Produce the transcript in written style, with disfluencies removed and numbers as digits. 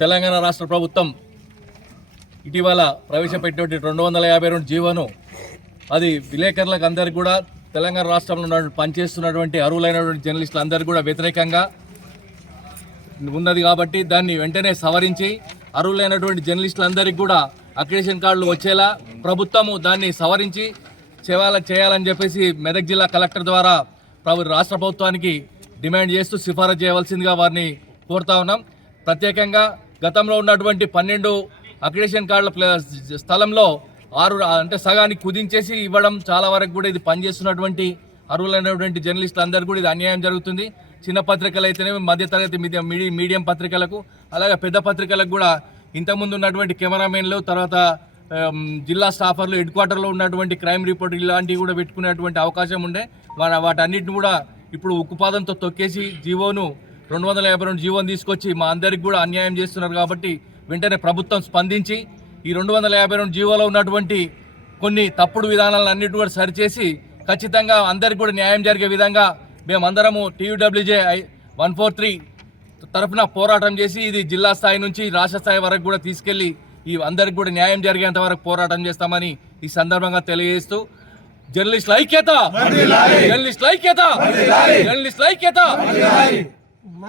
తెలంగాణ రాష్ట్ర ప్రభుత్వం ఇటీవల ప్రవేశపెట్టినటువంటి 252 జీవోను అది విలేకరులకు అందరికీ కూడా తెలంగాణ రాష్ట్రంలో పనిచేస్తున్నటువంటి అర్హులైనటువంటి జర్నలిస్టులు అందరికీ కూడా వ్యతిరేకంగా ఉన్నది కాబట్టి దాన్ని వెంటనే సవరించి అర్హులైనటువంటి జర్నలిస్టులందరికీ కూడా అక్రిడిటేషన్ కార్డులు వచ్చేలా ప్రభుత్వము దాన్ని సవరించి చేయాలని చెప్పేసి మెదక్ జిల్లా కలెక్టర్ ద్వారా రాష్ట్ర ప్రభుత్వానికి డిమాండ్ చేస్తూ సిఫారసు చేయవలసిందిగా వారిని కోరుతా ఉన్నాం. ప్రత్యేకంగా గతంలో ఉన్నటువంటి 12 అక్రిడిటేషన్ కార్డుల స్థలంలో 6 అంటే సగానికి కుదించేసి ఇవ్వడం చాలా వరకు కూడా ఇది పనిచేస్తున్నటువంటి అర్హులైనటువంటి జర్నలిస్టులు అందరూ కూడా ఇది అన్యాయం జరుగుతుంది. చిన్న పత్రికలు అయితేనే మధ్యతరగతి మీడియం పత్రికలకు అలాగే పెద్ద పత్రికలకు కూడా ఇంతకుముందు ఉన్నటువంటి కెమెరామెన్లు తర్వాత జిల్లా స్టాఫర్లు హెడ్ క్వార్టర్లో ఉన్నటువంటి క్రైమ్ రిపోర్ట్ ఇలాంటివి కూడా పెట్టుకునేటువంటి అవకాశం ఉండే వాటన్నిటిని కూడా ఇప్పుడు ఉక్కుపాదంతో తొక్కేసి జీవోను 252 జీవోను తీసుకొచ్చి మా అందరికి కూడా అన్యాయం చేస్తున్నారు. కాబట్టి వెంటనే ప్రభుత్వం స్పందించి ఈ 252 జీవోలో ఉన్నటువంటి కొన్ని తప్పుడు విధానాలను అన్నిటి కూడా సరిచేసి ఖచ్చితంగా అందరికి కూడా న్యాయం జరిగే విధంగా మేమందరము TUWJ 143 తరఫున పోరాటం చేసి ఇది జిల్లా స్థాయి నుంచి రాష్ట్ర స్థాయి వరకు కూడా తీసుకెళ్లి ఈ అందరికి కూడా న్యాయం జరిగేంత వరకు పోరాటం చేస్తామని ఈ సందర్భంగా తెలియజేస్తూ జర్నలిస్టుల ఐక్యత.